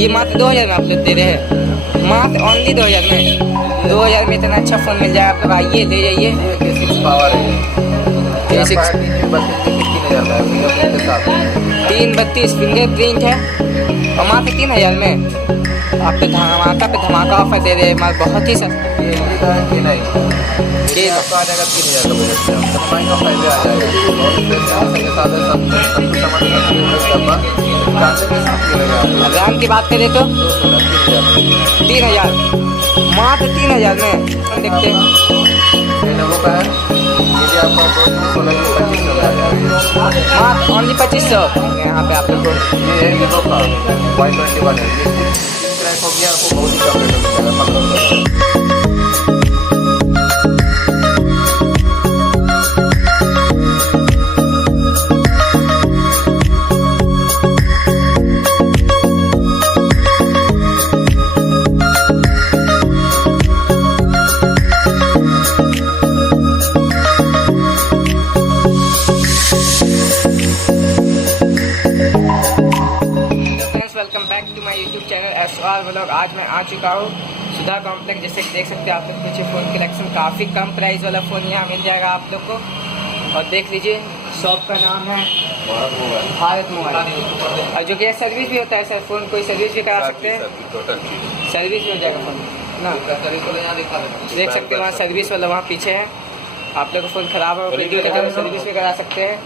ये मात्र 2000 में आप लोग दे रहे हैं, मात्र ओनली 2000 में। 2000 में इतना अच्छा फ़ोन मिल जाए आप लोग, आइए ले जाइए। पावर है 332 फिंगरप्रिंट है और मात्र 3000 में आप पे धमाका ऑफर दे रहे हैं, मात्र बहुत ही रैम की बात करें तो 3000, मात्र 3000 में देखते हैं। मात्र ओनली 2500 यहाँ पे आप लोग को हो गया, आपको बहुत ही कम रेट में मिलेगा 1500। Welcome back to my YouTube channel SR vlog. आज मैं आ चुका हूँ सुधा कॉम्प्लेक्स। जैसे कि देख सकते हैं आप लोग पीछे फ़ोन कलेक्शन, काफ़ी कम प्राइस वाला फ़ोन यहाँ मिल जाएगा आप लोग को। और देख लीजिए शॉप का नाम है भारत मोबाइल, और जो कि सर्विस भी होता है सर, फ़ोन कोई सर्विस भी करा सकते हैं, सर्विस भी हो जाएगा फ़ोन ना। देख सकते हैं वहाँ सर्विस वाला वहाँ पीछे है, आप लोग का फ़ोन ख़राब हो तो सर्विस भी करा सकते हैं,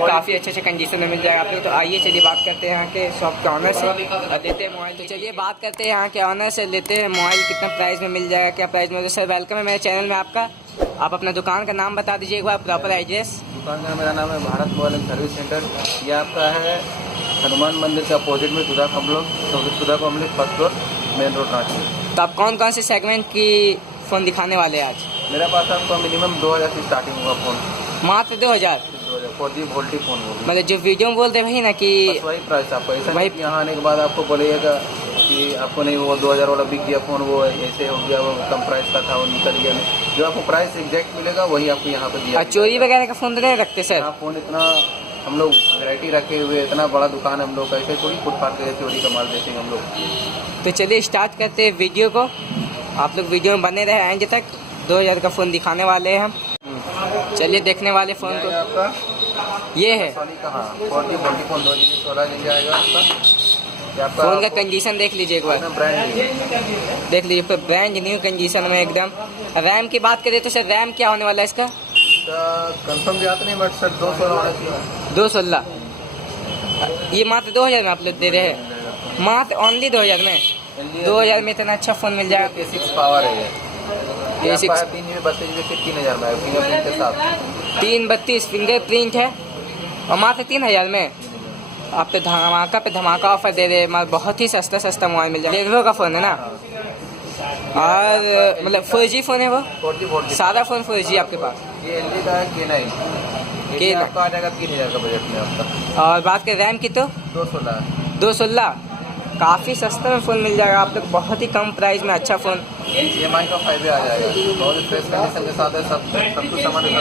काफ़ी अच्छे कंडीशन में मिल जाएगा आप लोग। तो आइए चलिए बात करते हैं यहाँ के शॉप के ऑनर से, लेते हैं मोबाइल। तो चलिए बात करते हैं यहाँ के ऑनर से, लेते हैं मोबाइल कितना प्राइस में मिल जाएगा, क्या प्राइस में। तो सर वेलकम है मेरे चैनल में आपका। आप अपना दुकान का नाम बता दीजिए एक बार, प्रॉपर एड्रेस। दुकान का मेरा नाम है Bharat mobile and service centre. ये आपका है हनुमान मंदिर के अपोजिट में Sudha complex first floor, main road Ranchi. तो आप कौन कौन से सेगमेंट की फ़ोन दिखाने वाले हैं आज? मेरे पास आपको मिनिमम 2000 से स्टार्टिंग होगा फ़ोन, मात्र 2000। 4G वोल्टी फ़ोन होगी, मतलब जो वीडियो में बोलते हैं वही ना कि वही प्राइस आपको। ऐसा नहीं कि यहाँ आने के बाद आपको बोलिएगा कि आपको नहीं वो 2000 वाला बिक गया फ़ोन, वो ऐसे हो गया, वो कम प्राइस का था वो निकल गया। नहीं, जो आपको प्राइस एग्जैक्ट मिलेगा वही आपको यहाँ पर दिया। चोरी वगैरह का फ़ोन तो नहीं रखते सर? यहाँ फ़ोन इतना हम लोग वैरायटी रखे हुए, इतना बड़ा दुकान है हम लोग का, ऐसे थोड़ी फुटपाथ के चोरी का माल देते हैं हम लोग। तो चलिए स्टार्ट करते हैं वीडियो को, आप लोग वीडियो में बने रहे एंड तक। 2000 का फ़ोन दिखाने वाले हैं हम, चलिए देखने वाले फ़ोन को। आपका ये है कहाँ 4G VoLTE phone 2GB 16GB आएगा आपका। फ़ोन का कंडीशन देख लीजिए एक बार, ब्रांड देख लीजिए पर ब्रांड न्यू कंडीशन में एकदम। रैम की बात करें तो सर रैम क्या होने वाला है इसका? कंफर्म याद नहीं, बट सर 216 होना चाहिए। 216। ये मात्र 2000 में आप लोग दे रहे हैं, मात्र ओनली 2000 में। 2000 में इतना अच्छा फ़ोन मिल जाएगा। A6 पावर है ये 6 3GB 32GB से 3000 में फिंगरप्रिंट के साथ। 332 फिंगरप्रिंट है और मात्र 3000 में आप पे धमाका ऑफर दे रहे हैं, मात्र बहुत ही सस्ता मोबाइल मिल जाएगा। लेनोवो का फ़ोन है ना, और मतलब 4G फ़ोन है वो, 4G वोल्टी सादा फ़ोन 4G आपके पास। ये LG का है K9 आपका आ जाएगा 3000 का बजट में आपका। और बात करें रैम की तो 216, काफ़ी सस्ते में फ़ोन मिल जाएगा आप लोग, बहुत ही कम प्राइस में अच्छा फ़ोन। EMI का 5 आ जाएगा, बहुत फ्रेश कंडीशन के साथ है, सब कुछ सामान एक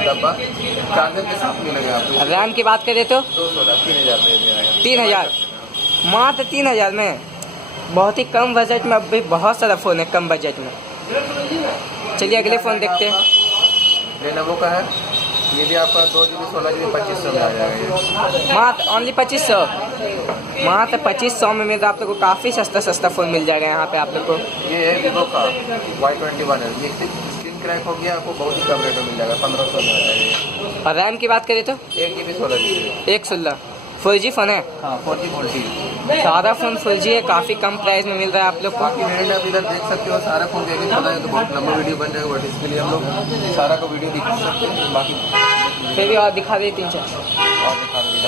डब्बा चार्जर के साथ मिलेगा आपको। रैम की बात करें तो 216 3000 में भी आएगा। 3000, मात्र 3000 में, बहुत ही कम बजट में। अब भी बहुत सारा फ़ोन है कम बजट में। चलिए अगले फ़ोन देखते हैं। लेनोवो का है, ये भी आपका 2GB 16GB 2500 में आ जाएगा। मात्र ओनली 2500, मात्र 2500 में मिल रहा है आप लोग को। काफ़ी सस्ता फ़ोन मिल जाएगा यहाँ पे आप लोग को। ये है वीवो का Y21 है, ये स्क्रीन क्रैक हो गया, आपको बहुत ही कम रेट में मिल जाएगा, 1500 में आ जाएगा। और रैम की बात करें तो 1GB 16GB 116, 4G फ़ोन है, हाँ 4G वोल्टी सादा फ़ोन 4G है, काफ़ी कम प्राइस में मिल रहा है आप लोग को। बाकी वेरिएंट आप इधर देख सकते हो, सारा फोन देखिए, पता है तो बहुत लंबा वीडियो बन जाएगा, बट इसके लिए हम लोग सारा का वीडियो दिखा सकते हैं। बाकी फिर भी और दिखा दे 3-4 और दिखा दो इधर।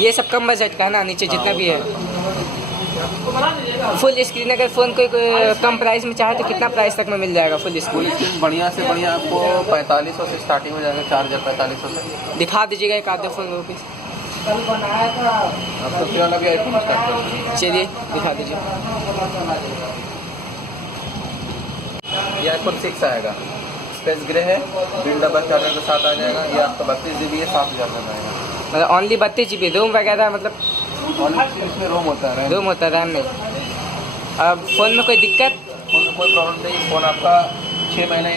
ये सब कम बजट का है ना, नीचे जितना भी है। फुल स्क्रीन अगर फ़ोन कोई कम प्राइस में चाहे तो कितना प्राइस तक में मिल जाएगा फुल स्क्रीन? बढ़िया से बढ़िया आपको 4500 से स्टार्टिंग हो जाएगा, चार्जर 4500 से। दिखा दीजिएगा एक आधे फ़ोन रुपीज़। आप सबसे वाला भी आईफोन स्टार्ट कर दीजिए। चलिए दिखा दीजिए। ये आईफोन 6 आएगा, स्पेस ग्रे है, बिल्ड डबल चार्जर के साथ आ जाएगा। ये आपका 32GB है, 7000 में आएगा। मतलब ओनली 32 GB, रोम वगैरह मतलब इसमें रोम होता है, रूम होता है, रैम नहीं। अब फ़ोन में कोई दिक्कत? फोन में कोई प्रॉब्लम नहीं। फ़ोन आपका 6 महीने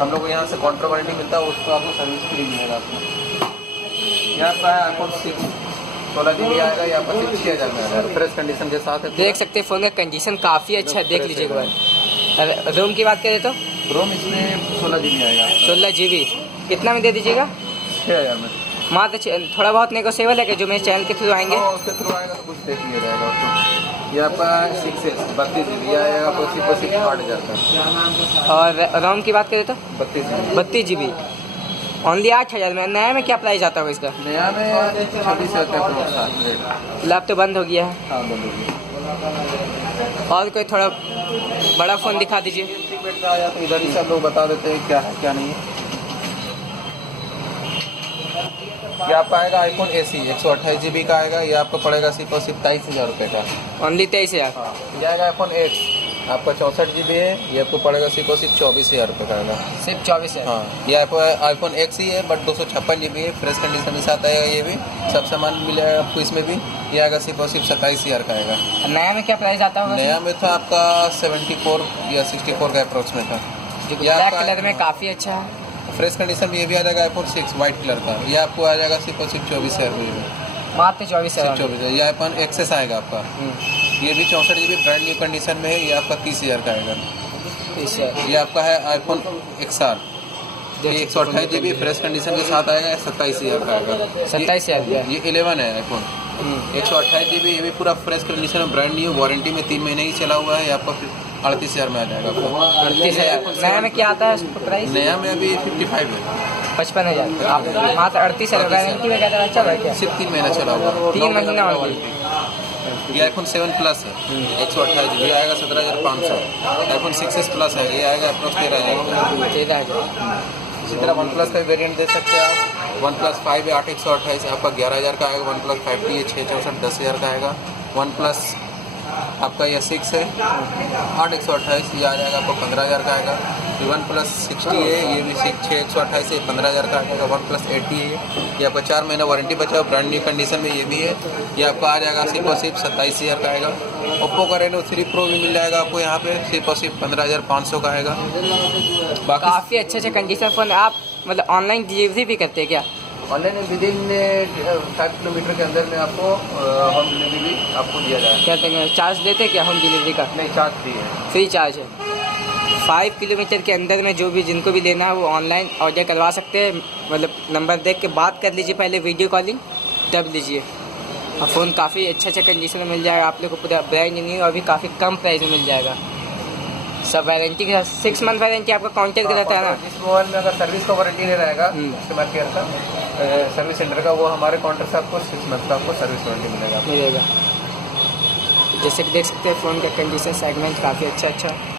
हम लोग को यहाँ से काउंटर वारंटी मिलता है, उसको आपको सर्विस फ्री मिलेगा आपको। यहाँ पर आईफोन 6 16 GB आएगा, यहाँ पर 6000 में आएगा, फ्रेश कंडीशन के साथ है। देख सकते हैं फ़ोन का कंडीशन काफ़ी अच्छा है, देख लीजिए एक बार। रूम की बात करें तो रोम इसमें 16 GB आएगा, 16 GB। कितना में दे दीजिएगा? 6000 में। मात्र थोड़ा बहुत नेगोशिएबल है कि जो मेरे चैनल के थ्रू आएंगे? हाँ, उसके थ्रू आएगा तो कुछ देख लिया जाएगा उसको। यहाँ पर 6S 32 GB आएगा, आपको सिर्फ 8000 का। और रोम की बात करें तो 32 GB। GB ओनली 8000 में। नया में क्या प्राइस आता होगा इसका? नया में 26,000 का रेट। लैब तो बंद हो गया है। हाँ, बंद हो गया। और कोई थोड़ा बड़ा फ़ोन दिखा दीजिए। सेगमेंट में आया तो इधर ही सब लोग बता देते हैं क्या है क्या नहीं है। ये आपका आएगा आईफोन SE 128 GB का आएगा, ये आपको पड़ेगा सिर्फ 23,000 रुपये का। ओनली 23,000। हाँ, ये आएगा आईफोन X, आपका 64 GB है, ये आपको पड़ेगा सिर्फ 24,000 रुपये का आएगा। सिर्फ 24,000। हाँ, ये आपको आईफोन X ही है बट 256 GB है, फ्रेश कंडीशन के साथ आएगा। ये भी सब सामान मिलेगा आपको इसमें भी। ये आएगा सिर्फ 27,000 का आएगा। नया में क्या प्राइस आता होगा? नया में तो आपका 74 या 64 का अप्रोक्स में था। जो ये ब्लैक आपका- कलर में काफ़ी अच्छा है। फ्रेश कंडीशन में ये भी आ जाएगा आईफोन 6 वाइट कलर का, ये आपको आ जाएगा सिर्फ 24,000 रुपये में। मात्र 24,000। 24,000। ये आईफोन एक्सेस आएगा आपका, ये भी 64 GB ब्रांड न्यू कंडीशन में है, ये आपका 30,000 का आएगा। 30,000। ये आपका है आईफोन XR, ये 128 GB फ्रेश कंडीशन के साथ आएगा, 27,000 का आएगा। 27,000। ये 11 है आईफोन 128 GB, ये भी पूरा फ्रेश कंडीशन में ब्रांड न्यू, वारंटी में 3 महीने ही चला हुआ है। ये आपका 38,000 में आ जाएगा आपको। 38,000। नया में क्या आता है उसका प्राइस? नया में अभी 55 है, 55,000। आप मात्र 38,000। वारंटी में कहता अच्छा है क्या? सिर्फ 3 महीना चला हुआ। 3 महीना और ये आईफोन 7 प्लस है, 128 GB आएगा 17,500। आईफोन 6s प्लस है, ये आएगा अप्रोक्स 13,000। 13,000। इसी तरह वन प्लस का वेरिएंट दे सकते हैं आप। वन प्लस 5 है 8/128 आपका 11,000 का आएगा। वन प्लस 5T है 6/64 10,000 का आएगा। वन प्लस आपका ये 6 है 8/128, ये आ जाएगा आपको 15,000 का आएगा। ये वन प्लस 60 है, ये भी 6/128 है 15,000 का आएगा। वन प्लस 80 है, ये आपका 4 महीना वारंटी बचा हुआ ब्रांड न्यू कंडीशन में, ये भी है, ये आपका आ जाएगा सिर्फ 27,000 का आएगा। ओप्पो का Reno 3 Pro भी मिल जाएगा आपको यहाँ पे, सिर्फ 15,500 का आएगा। बाकी काफ़ी अच्छे कंडीशन फ़ोन। आप मतलब ऑनलाइन डिलीवरी भी करते हैं क्या? ऑनलाइन विद इन 5 किलोमीटर के अंदर में आपको होम डिलीवरी भी आपको दिया जाएगा। क्या देंगे? चार्ज देते हैं क्या होम डिलीवरी का? नहीं, चार्ज फ्री है। फ्री चार्ज है। 5 किलोमीटर के अंदर में जो भी जिनको भी लेना है वो ऑनलाइन ऑर्डर करवा सकते हैं। मतलब नंबर देख के बात कर लीजिए पहले, वीडियो कॉलिंग तब लीजिए। और फ़ोन काफ़ी अच्छे कंडीशन में मिल जाएगा आप लोग को, पूरा ब्रांड न्यू और भी काफ़ी कम प्राइस में मिल जाएगा। सब वारंटी के साथ 6 मंथ वारंटी आपका कॉन्टैक्ट रहता है ना। जिस मोबाइल में अगर सर्विस का वारंटी नहीं रहेगा कस्टमर केयर का सर्विस सेंटर का, वो हमारे काउंटर से आपको 6 मंथ का आपको सर्विस वारंटी मिलेगा। जैसे कि देख सकते हैं फ़ोन का कंडीशन सेगमेंट काफ़ी अच्छा है।